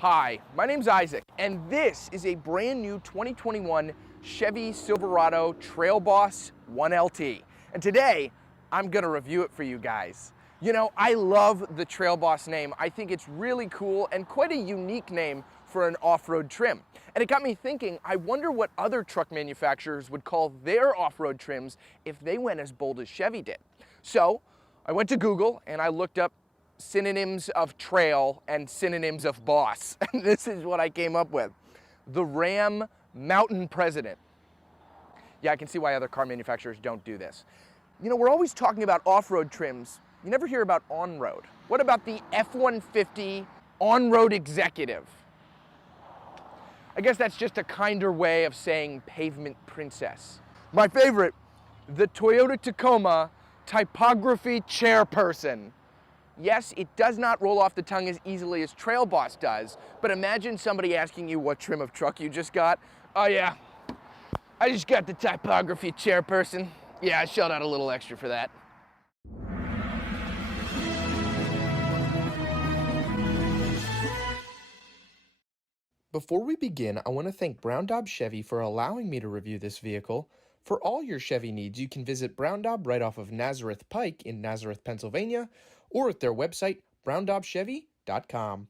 Hi, my name's Isaac, and this is a brand new 2021 Chevy Silverado TrailBoss 1LT. And today, I'm gonna review it for you guys. You know, I love the TrailBoss name. I think it's really cool and quite a unique name for an off-road trim. And it got me thinking, I wonder what other truck manufacturers would call their off-road trims if they went as bold as Chevy did. So, I went to Google and I looked up synonyms of trail and synonyms of boss. And this is what I came up with. The Ram Mountain President. Yeah, I can see why other car manufacturers don't do this. You know, we're always talking about off-road trims. You never hear about on-road. What about the F-150 on-road executive? I guess that's just a kinder way of saying pavement princess. My favorite, the Toyota Tacoma typography chairperson. Yes, it does not roll off the tongue as easily as TrailBoss does, but imagine somebody asking you what trim of truck you just got. Oh yeah, I just got the typography chairperson. Yeah, I shelled out a little extra for that. Before we begin, I want to thank Brown Daub Chevy for allowing me to review this vehicle. For all your Chevy needs, you can visit Brown Daub right off of Nazareth Pike in Nazareth, Pennsylvania, or at their website, browndaubchevy.com.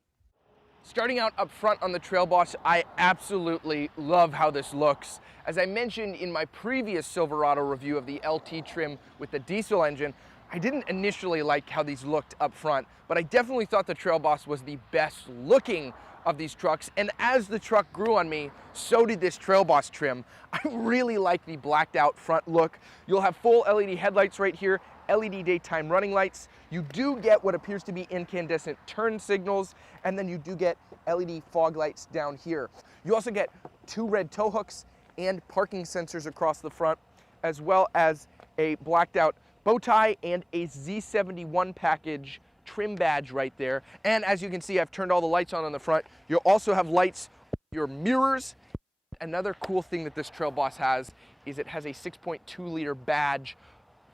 Starting out up front on the TrailBoss, I absolutely love how this looks. As I mentioned in my previous Silverado review of the LT trim with the diesel engine, I didn't initially like how these looked up front, but I definitely thought the TrailBoss was the best looking of these trucks, and as the truck grew on me, so did this TrailBoss trim. I really like the blacked out front look. You'll have full LED headlights right here, LED daytime running lights. You do get what appears to be incandescent turn signals, and then you do get LED fog lights down here. You also get 2 red tow hooks and parking sensors across the front, as well as a blacked out bow tie and a Z71 package trim badge right there. And as you can see, I've turned all the lights on the front. You'll also have lights on your mirrors. Another cool thing that this TrailBoss has is it has a 6.2 liter badge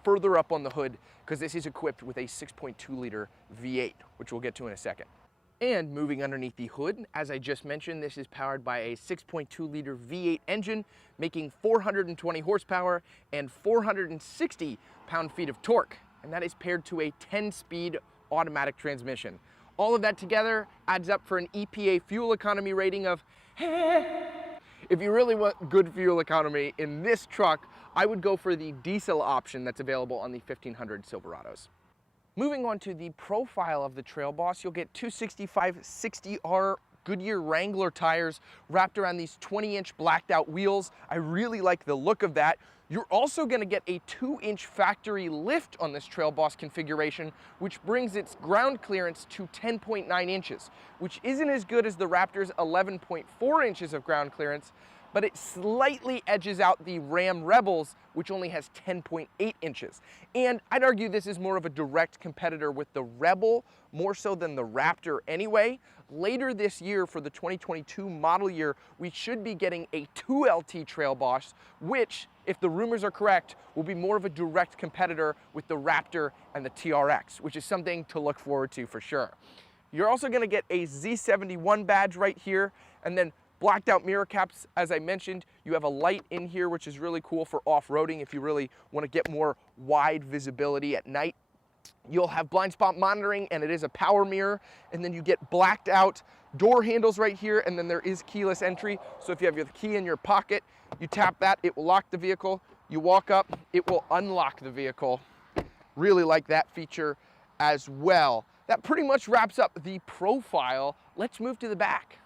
further up on the hood, because this is equipped with a 6.2 liter V8, which we'll get to in a second. And moving underneath the hood, as I just mentioned, this is powered by a 6.2 liter V8 engine, making 420 horsepower and 460 pound-feet of torque. And that is paired to a 10-speed automatic transmission. All of that together adds up for an EPA fuel economy rating of If you really want good fuel economy in this truck, I would go for the diesel option that's available on the 1500 Silverados. Moving on to the profile of the TrailBoss, you'll get 265/60R Goodyear Wrangler tires wrapped around these 20-inch blacked out wheels. I really like the look of that. You're also going to get a 2-inch factory lift on this TrailBoss configuration, which brings its ground clearance to 10.9 inches, which isn't as good as the Raptor's 11.4 inches of ground clearance, but it slightly edges out the Ram Rebel's, which only has 10.8 inches. And I'd argue this is more of a direct competitor with the Rebel, more so than the Raptor anyway. Later this year, for the 2022 model year, we should be getting a 2LT TrailBoss, which, if the rumors are correct, will be more of a direct competitor with the Raptor and the TRX, which is something to look forward to for sure. You're also gonna get a Z71 badge right here, and then blacked out mirror caps. As I mentioned, you have a light in here, which is really cool for off-roading if you really want to get more wide visibility at night. You'll have blind spot monitoring, and it is a power mirror, and then you get blacked out door handles right here, and then there is keyless entry. So if you have your key in your pocket, you tap that, it will lock the vehicle. You walk up, it will unlock the vehicle. Really like that feature as well. That pretty much wraps up the profile. Let's move to the back.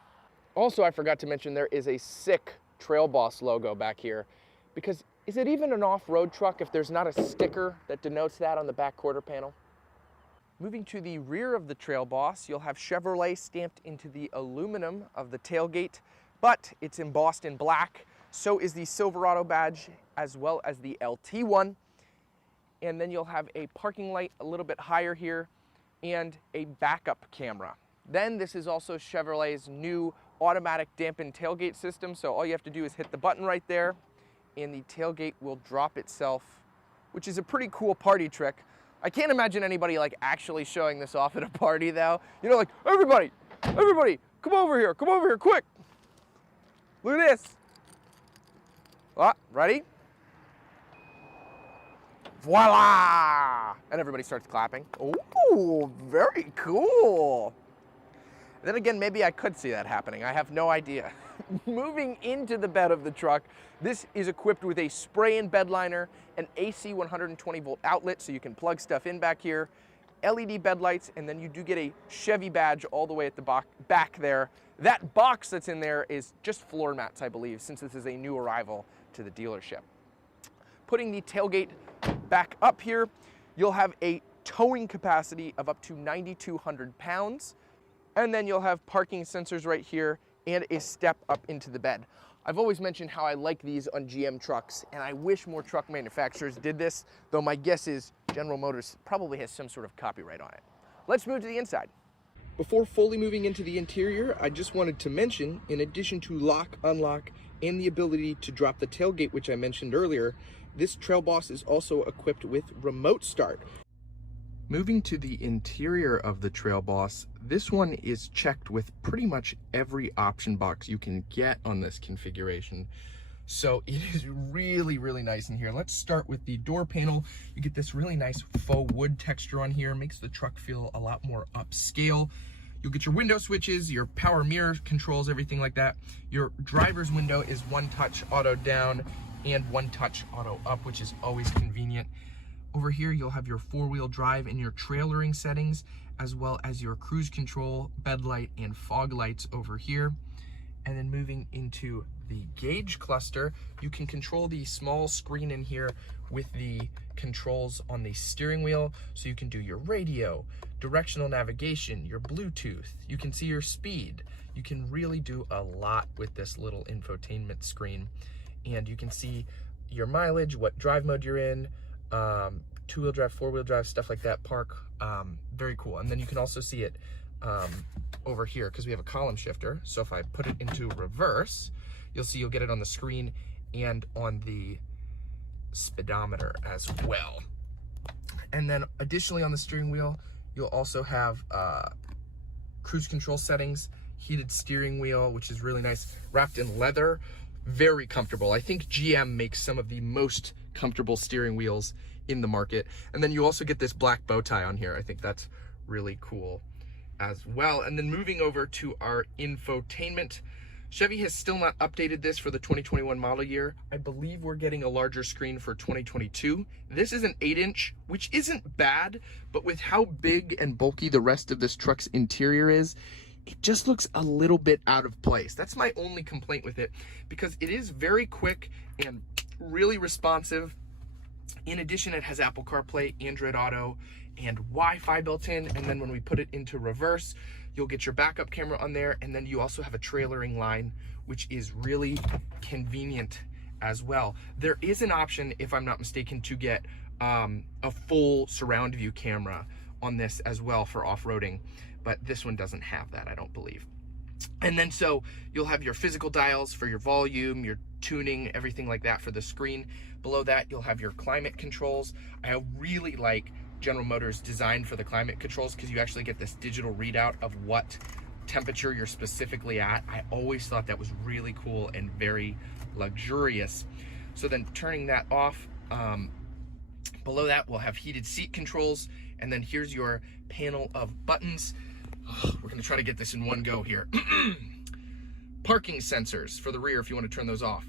Also, I forgot to mention there is a sick TrailBoss logo back here, because is it even an off-road truck if there's not a sticker that denotes that on the back quarter panel? Moving to the rear of the TrailBoss, you'll have Chevrolet stamped into the aluminum of the tailgate, but it's embossed in black. So is the Silverado badge, as well as the LT one. And then you'll have a parking light a little bit higher here and a backup camera. Then this is also Chevrolet's new automatic dampened tailgate system. So all you have to do is hit the button right there and the tailgate will drop itself, which is a pretty cool party trick. I can't imagine anybody like actually showing this off at a party though. You know, like, everybody, Come over here, quick. Look at this. Ah, ready? Voila! And everybody starts clapping. Ooh, very cool. Then again, maybe I could see that happening. I have no idea. Moving into the bed of the truck, this is equipped with a spray-in bed liner, an AC 120 volt outlet so you can plug stuff in back here, LED bed lights, and then you do get a Chevy badge all the way at the back there. That box that's in there is just floor mats, I believe, since this is a new arrival to the dealership. Putting the tailgate back up here, you'll have a towing capacity of up to 9,200 pounds. And then you'll have parking sensors right here and a step up into the bed. I've always mentioned how I like these on GM trucks, and I wish more truck manufacturers did this, though my guess is General Motors probably has some sort of copyright on it. Let's move to the inside. Before fully moving into the interior, I just wanted to mention, in addition to lock, unlock, and the ability to drop the tailgate, which I mentioned earlier, this TrailBoss is also equipped with remote start. Moving to the interior of the TrailBoss, this one is checked with pretty much every option box you can get on this configuration. So it is really, really nice in here. Let's start with the door panel. You get this really nice faux wood texture on here, makes the truck feel a lot more upscale. You'll get your window switches, your power mirror controls, everything like that. Your driver's window is one touch auto down and one touch auto up, which is always convenient. Over here, you'll have your four-wheel drive and your trailering settings, as well as your cruise control, bed light, and fog lights over here. And then moving into the gauge cluster, you can control the small screen in here with the controls on the steering wheel. So you can do your radio, directional navigation, your Bluetooth, you can see your speed. You can really do a lot with this little infotainment screen. And you can see your mileage, what drive mode you're in, two-wheel drive, four-wheel drive, stuff like that, park, very cool. And then you can also see it over here because we have a column shifter. So if I put it into reverse, you'll see you'll get it on the screen and on the speedometer as well. And then additionally on the steering wheel, you'll also have cruise control settings, heated steering wheel, which is really nice, wrapped in leather, very comfortable. I think GM makes some of the most comfortable steering wheels in the market. And then you also get this black bow tie on here. I think that's really cool as well. And then moving over to our infotainment, Chevy has still not updated this for the 2021 model year. I believe we're getting a larger screen for 2022. This is an 8-inch, which isn't bad, but with how big and bulky the rest of this truck's interior is, it just looks a little bit out of place. That's my only complaint with it, because it is very quick and really responsive. In addition, it has Apple CarPlay, Android Auto, and Wi-Fi built in. And then when we put it into reverse, you'll get your backup camera on there. And then you also have a trailering line, which is really convenient as well. There is an option, if I'm not mistaken, to get a full surround view camera on this as well for off-roading, but this one doesn't have that, I don't believe. And then so you'll have your physical dials for your volume, your tuning, everything like that for the screen. Below that, you'll have your climate controls. I really like General Motors' design for the climate controls because you actually get this digital readout of what temperature you're specifically at. I always thought that was really cool and very luxurious. So then turning that off, below that we'll have heated seat controls, and then here's your panel of buttons. We're gonna try to get this in one go here. Parking sensors for the rear if you want to turn those off.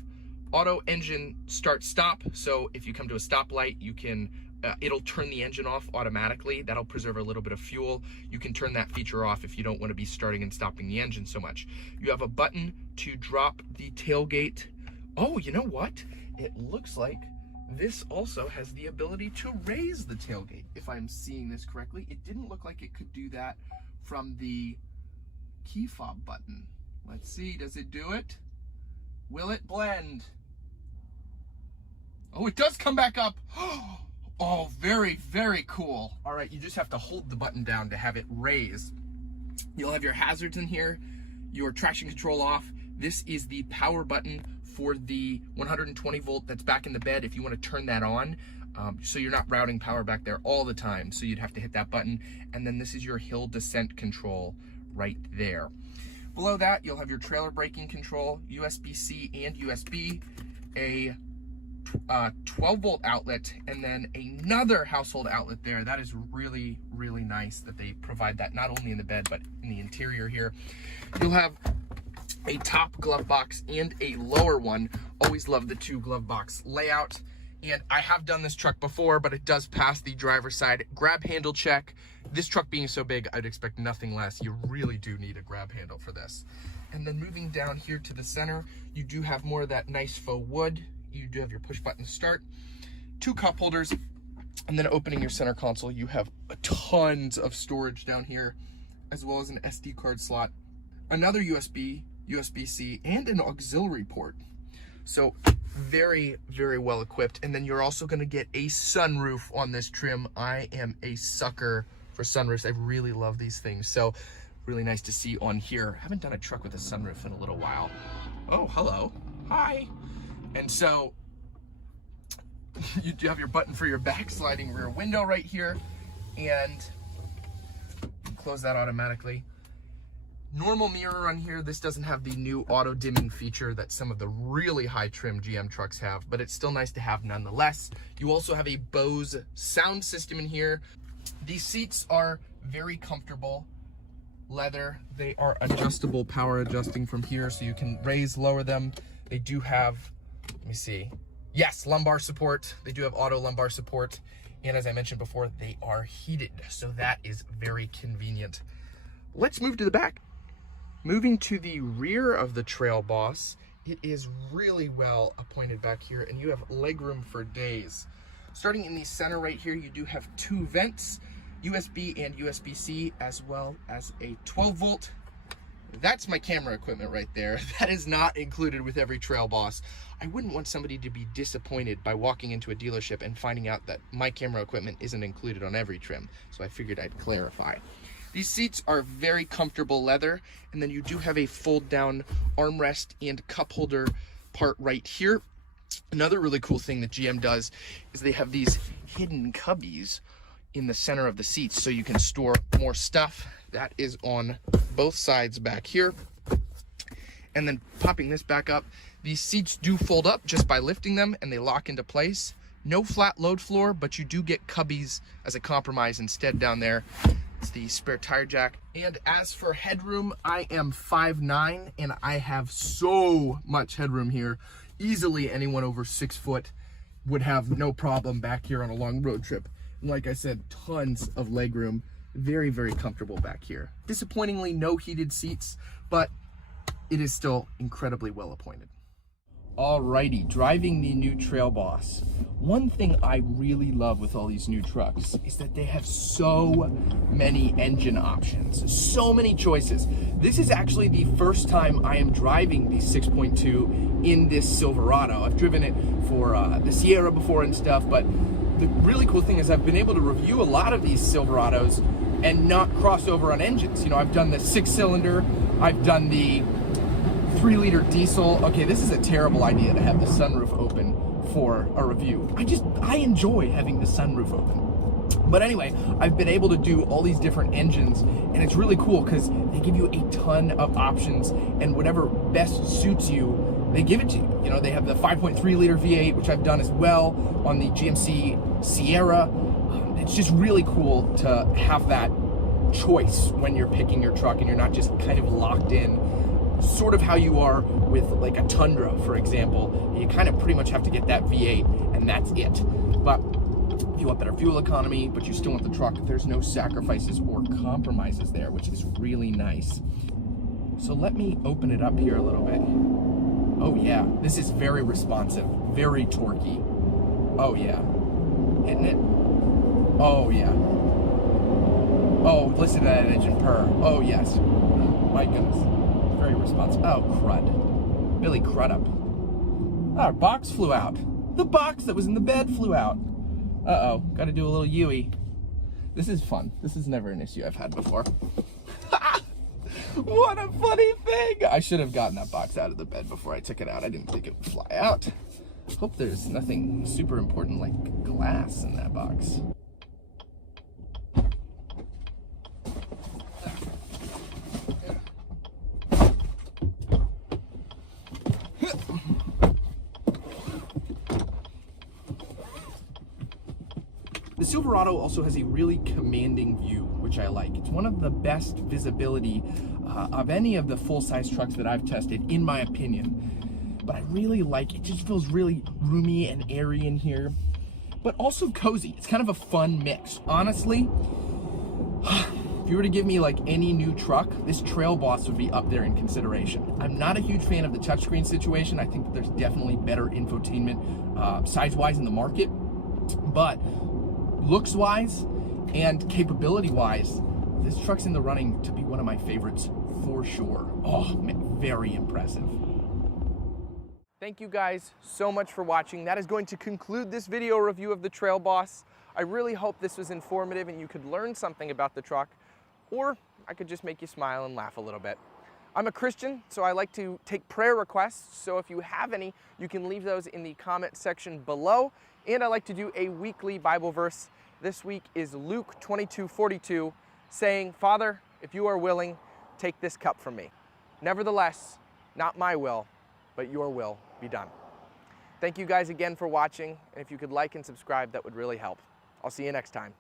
Auto engine start stop, so if you come to a stoplight, you can it'll turn the engine off automatically. That'll preserve a little bit of fuel. You can turn that feature off if you don't want to be starting and stopping the engine so much. You have a button to drop the tailgate. Oh, you know what? It looks like this also has the ability to raise the tailgate. If I'm seeing this correctly, it didn't look like it could do that from the key fob button. Let's see, does it do it? Will it blend? Oh, it does come back up. Oh, very, very cool. All right, you just have to hold the button down to have it raise. You'll have your hazards in here, your traction control off. This is the power button for the 120 volt that's back in the bed if you want to turn that on. So you're not routing power back there all the time. So you'd have to hit that button. And then this is your hill descent control right there. Below that, you'll have your trailer braking control, USB-C and USB, a 12-volt outlet, and then another household outlet there. That is really, really nice that they provide that not only in the bed, but in the interior here. You'll have a top glove box and a lower one. Always love the 2 glove box layout. And I have done this truck before, but it does pass the driver's side grab handle check. This truck being so big, I'd expect nothing less. You really do need a grab handle for this. And then moving down here to the center, you do have more of that nice faux wood. You do have your push button start, 2 cup holders, and then opening your center console, you have tons of storage down here, as well as an SD card slot, another USB, USB-C, and an auxiliary port. So very, very well equipped. And then you're also going to get a sunroof on this trim. I am a sucker for sunroofs. I really love these things. So really nice to see on here. Haven't done a truck with a sunroof in a little while. Oh, hello. Hi. And so you do have your button for your back sliding rear window right here, and close that automatically. Normal mirror on here. This doesn't have the new auto dimming feature that some of the really high trim GM trucks have, but it's still nice to have nonetheless. You also have a Bose sound system in here. These seats are very comfortable. Leather. They are adjustable, power adjusting from here, so you can raise, lower them. They do have, let me see. Yes, lumbar support. They do have auto lumbar support. And as I mentioned before, they are heated. So that is very convenient. Let's move to the back. Moving to the rear of the TrailBoss, it is really well appointed back here, and you have legroom for days. Starting in the center right here, you do have 2 vents, USB and USB-C, as well as a 12-volt. That's my camera equipment right there. That is not included with every TrailBoss. I wouldn't want somebody to be disappointed by walking into a dealership and finding out that my camera equipment isn't included on every trim, so I figured I'd clarify. These seats are very comfortable leather, and then you do have a fold-down armrest and cup holder part right here. Another really cool thing that GM does is they have these hidden cubbies in the center of the seats so you can store more stuff. That is on both sides back here. And then popping this back up, these seats do fold up just by lifting them, and they lock into place. No flat load floor, but you do get cubbies as a compromise instead down there. It's the spare tire jack. And as for headroom, I am 5'9", and I have so much headroom here. Easily anyone over 6 foot would have no problem back here on a long road trip. And like I said, tons of legroom. Very, very comfortable back here. Disappointingly, no heated seats, but it is still incredibly well appointed. Alrighty, driving the new TrailBoss. One thing I really love with all these new trucks is that they have so many engine options, so many choices. This is actually the first time I am driving the 6.2 in this Silverado. I've driven it for the Sierra before and stuff, but the really cool thing is I've been able to review a lot of these Silverados and not cross over on engines. You know, I've done the 6-cylinder, I've done the 3-liter diesel. Okay, this is a terrible idea to have the sunroof open for a review. I enjoy having the sunroof open. But anyway, I've been able to do all these different engines, and it's really cool because they give you a ton of options, and whatever best suits you, they give it to you. You know, they have the 5.3-liter V8, which I've done as well on the GMC Sierra. It's just really cool to have that choice when you're picking your truck and you're not just kind of locked in, sort of how you are with like a Tundra, for example. You kind of pretty much have to get that V8 and that's it. But if you want better fuel economy, but you still want the truck, there's no sacrifices or compromises there, which is really nice. So let me open it up here a little bit. Oh yeah, this is very responsive, very torquey. Oh yeah, hitting it. Oh yeah. Oh, listen to that engine purr. Oh yes, my goodness. Very responsive. Oh, crud. Billy Crudup. Our box flew out. The box that was in the bed flew out. Uh-oh, gotta do a little Yui. This is fun. This is never an issue I've had before. What a funny thing! I should have gotten that box out of the bed before I took it out. I didn't think it would fly out. Hope there's nothing super important like glass in that box. The Silverado also has a really commanding view, which I like. It's one of the best visibility of any of the full-size trucks that I've tested, in my opinion. But I really like it. It just feels really roomy and airy in here, but also cozy. It's kind of a fun mix. Honestly, if you were to give me like any new truck, this TrailBoss would be up there in consideration. I'm not a huge fan of the touchscreen situation. I think that there's definitely better infotainment size-wise in the market, but looks-wise and capability-wise, this truck's in the running to be one of my favorites for sure. Oh man, very impressive. Thank you guys so much for watching. That is going to conclude this video review of the TrailBoss. I really hope this was informative and you could learn something about the truck, or I could just make you smile and laugh a little bit. I'm a Christian, so I like to take prayer requests, so if you have any, you can leave those in the comment section below. And I like to do a weekly Bible verse. This week is Luke 22:42, saying, "Father, if you are willing, take this cup from me. Nevertheless, not my will, but your will be done." Thank you guys again for watching, and if you could like and subscribe, that would really help. I'll see you next time.